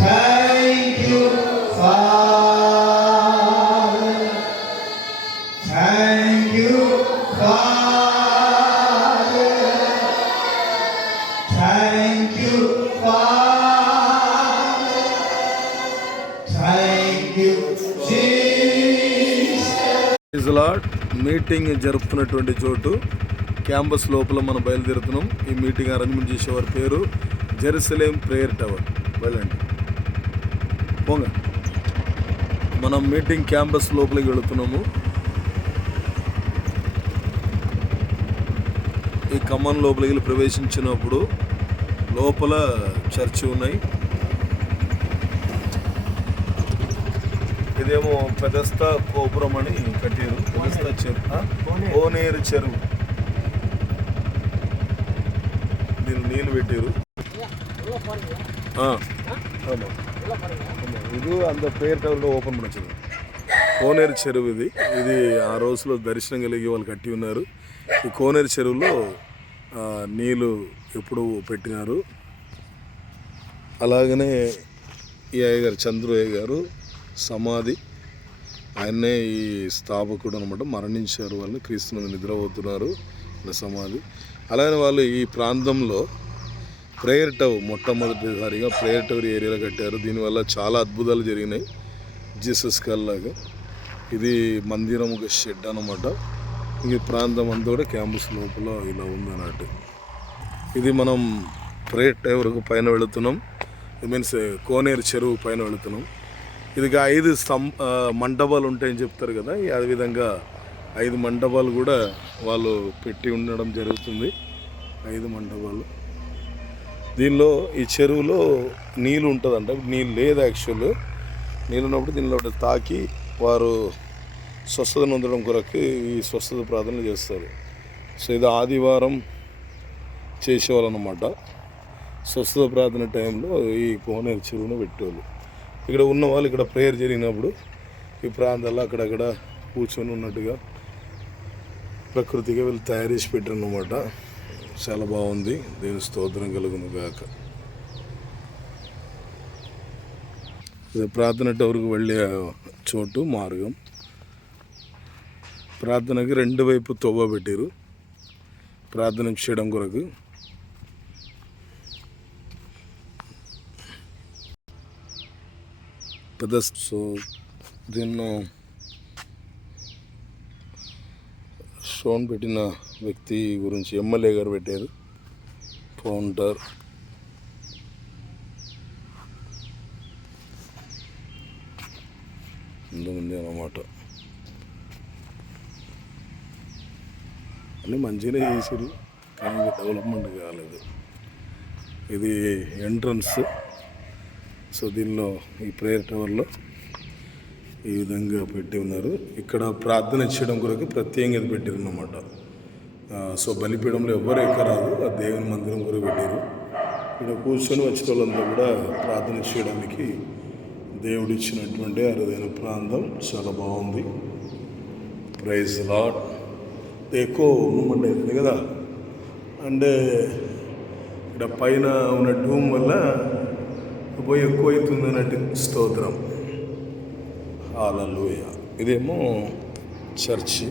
Thank you, Father. Thank you, Father. Thank you, Father. Thank you, Jesus. Lord meeting జరుపుతున్నటువంటి చోటు campus లోపల మనం బయలుదేరుతున్నాం ఈ మీటింగ్ అరేంజ్మెంట్ చేసేవారి పేరు జెరూసలేం ప్రేయర్ టవర్ వెళ్ళండి పోంగ. మనం మీటింగ్ క్యాంపస్ లోపలికి వెళుతున్నాము. ఈ ఖమ్మం లోపలికి వెళ్ళి ప్రవేశించినప్పుడు లోపల చర్చి ఉన్నాయి. ఇదేమో పెదస్థ కోపురం అని కట్టారు. పెదస్థ చెరువు. ఓనేరు చెరువు. దీన్ని నీళ్ళు పెట్టారు. ఇది అంత పేరు టవర్లో ఓపెన్ పడుతుంది కోనేరు చెరువు ఇది. ఇది ఆ రోజులో దర్శనం కలిగి వాళ్ళు కట్టి ఉన్నారు. ఈ కోనేరు చెరువులో నీళ్ళు ఎప్పుడు పెట్టినారు. అలాగనే ఈ అయ్య గారు చంద్రు గారు సమాధి ఆయన్నే ఈ స్థాపకుడు అనమాట మరణించారు వాళ్ళు క్రీస్తునందు నిద్రపోతున్నారు. సమాధి. అలాగే వాళ్ళు ఈ ప్రాంతంలో ప్రేయర్ టవ్ మొట్టమొదటిసారిగా ప్రేయర్ టవర్ ఏరియాలో కట్టారు. దీనివల్ల చాలా అద్భుతాలు జరిగినాయి. జీసస్ కల్లాగా. ఇది మందిరం ఒక షెడ్ అనమాట ఈ ప్రాంతం అంతా కూడా క్యాంపస్ లోపల ఇలా ఉందన్నట్టు. ఇది మనం ప్రేయర్ టవర్కు పైన వెళుతున్నాం. మీన్స్ uh, కోనేరు చెరువు పైన వెళుతున్నాం. ఇది ఐదు స్తం మండపాలు ఉంటాయని చెప్తారు కదా. అదేవిధంగా ఐదు మండపాలు కూడా వాళ్ళు పెట్టి ఉండడం జరుగుతుంది. ఐదు మండపాలు. దీనిలో ఈ చెరువులో నీళ్ళు ఉంటుందంట. నీళ్ళు లేదు యాక్చువల్. నీళ్ళు ఉన్నప్పుడు దీనిలో ఒకటి తాకి వారు స్వస్థత పొందడం కొరకు ఈ స్వస్థత ప్రార్థనలు చేస్తారు. సో ఇది ఆదివారం చేసేవాళ్ళు అనమాట స్వస్థత ప్రార్థన టైంలో ఈ కోనేరు చెరువును పెట్టేవాళ్ళు. ఇక్కడ ఉన్న వాళ్ళు ఇక్కడ ప్రేయర్ జరిగినప్పుడు ఈ ప్రాంతాల్లో అక్కడక్కడ కూర్చొని ఉన్నట్టుగా ప్రకృతిగా వీళ్ళు తయారు చేసి పెట్టారు అనమాట చాలా బాగుంది. దేని స్తోత్రం కలుగును గాక. ఇది ప్రార్థన టవర్కు వెళ్ళే చోటు? మార్గం. ప్రార్థనకి రెండు వైపు తొవ్వ పెట్టారు. ప్రార్థన చేయడం కొరకు. పెద్ద సో దీన్ని స్టోన్ పెట్టిన వ్యక్తి గురించి ఎమ్మెల్యే గారు పెట్టారు. ఫౌండర్ ఉంది అన్నమాట. అన్నీ మంచిగానే చేసారు కానీ డెవలప్మెంట్ కాలేదు. ఇది ఎంట్రన్స్. సో దీనిలో ఈ ప్రేయర్ టవర్లో ఈ విధంగా పెట్టి ఉన్నారు. ఇక్కడ ప్రార్థన చేయడం కొరకు ప్రత్యేకంగా ఇది పెట్టారు అన్నమాట సో బలిపీడంలో ఎవ్వరు ఎక్కరాదు ఆ దేవుని మందిరం కొరకు పెట్టారు. ఇక్కడ కూర్చొని వచ్చిన వాళ్ళంతా కూడా ప్రార్థన చేయడానికి దేవుడు ఇచ్చినటువంటి అరుదైన ప్రాంతం చాలా బాగుంది. ప్రైజ్ లాట్ ఎక్కువ మూమెంట్ అవుతుంది కదా. అంటే ఇక్కడ పైన ఉన్న డూమ్ వల్ల పోయి ఎక్కువ అవుతుంది అన్నట్టు స్తోత్రం. హాలూయ ఇదేమో చర్చి.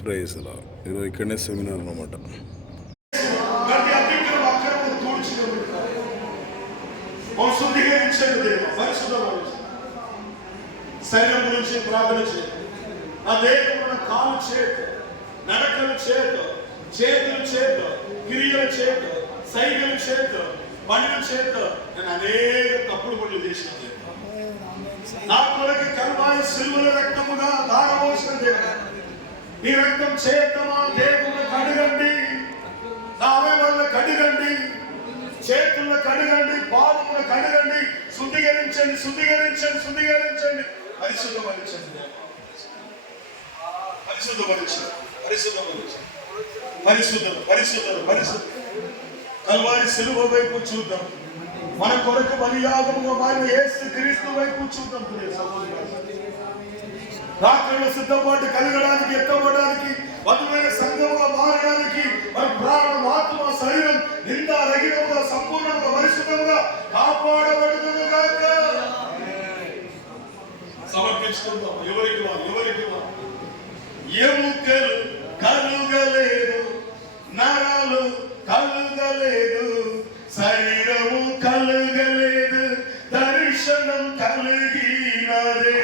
ప్రైజ్ అలా ఇది ఇక్కడనే సెమినార్ అనమాట ప్రతి శరీరం గురించి ప్రార్థన చేయాలి నా దేహం మన కాలు చేత నడకలు చేత చేతులు చేత క్రియల చేత సైగల చేత పనుల చేత నేను అనేక తప్పుడు పనులు చేసిన దేవ. నా కొరకు కల్వాయి సిల్వల రక్తముగా దారవలసిన దేవ ఈ రక్తం చేతమా దేవుని కడగండి. నా అవయవాలను కడగండి. చేతులను కడగండి పాదములను కడగండి. శుద్ధీకరించండి శుద్ధీకరించండి శుద్ధీకరించండి. పరిశుద్ధపరచండి. పరిశుద్ధపరచండి. పరిశుద్ధపరచండి. పరిశుద్ధం పరిశుద్ధం పరిశుద్ధం. కల్వారి సిలువ వైపు చూద్దాం. మన కొరకు బలియాగముగా మారిన ఏసు క్రీస్తు వైపు చూద్దాం రాత్రిలో సిద్ధపాటు కలగడానికి ఎత్తపడడానికి మధుమైన సంఘముగా మారడానికి మన ప్రాణ మాత్మ శరీరం నింద రగిరముగా సంపూర్ణంగా పరిశుభ్రంగా కాపాడబడుతుంది కాక సమర్పించుకుందాం. ఎవరికి వా ఎవరికి వారు? ఎముకలు కలుగలేదు నరాలు కలుగలేదు சரீரமும் கழுகலேது தரிசனம் கழுகினதே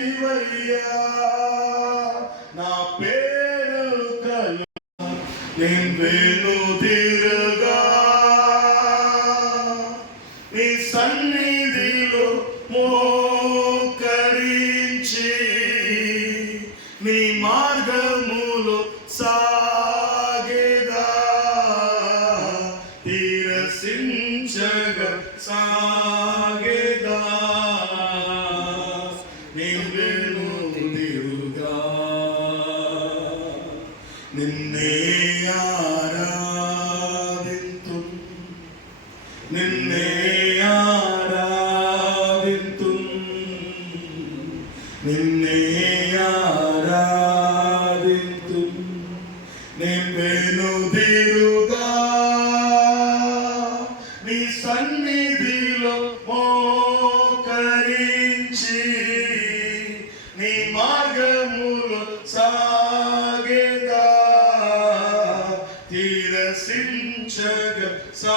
నీవయ్యా నా పేరు నేను వేలు తీరగా. నీ సన్నిధిలో మోకరించి నీ మార్గములో సా ആരാധിത്തും നിന്നുതിരുക నీ సన్నిధిలో మోకరించి నీ మార్గములో సాగేదా. తీరసించగ సా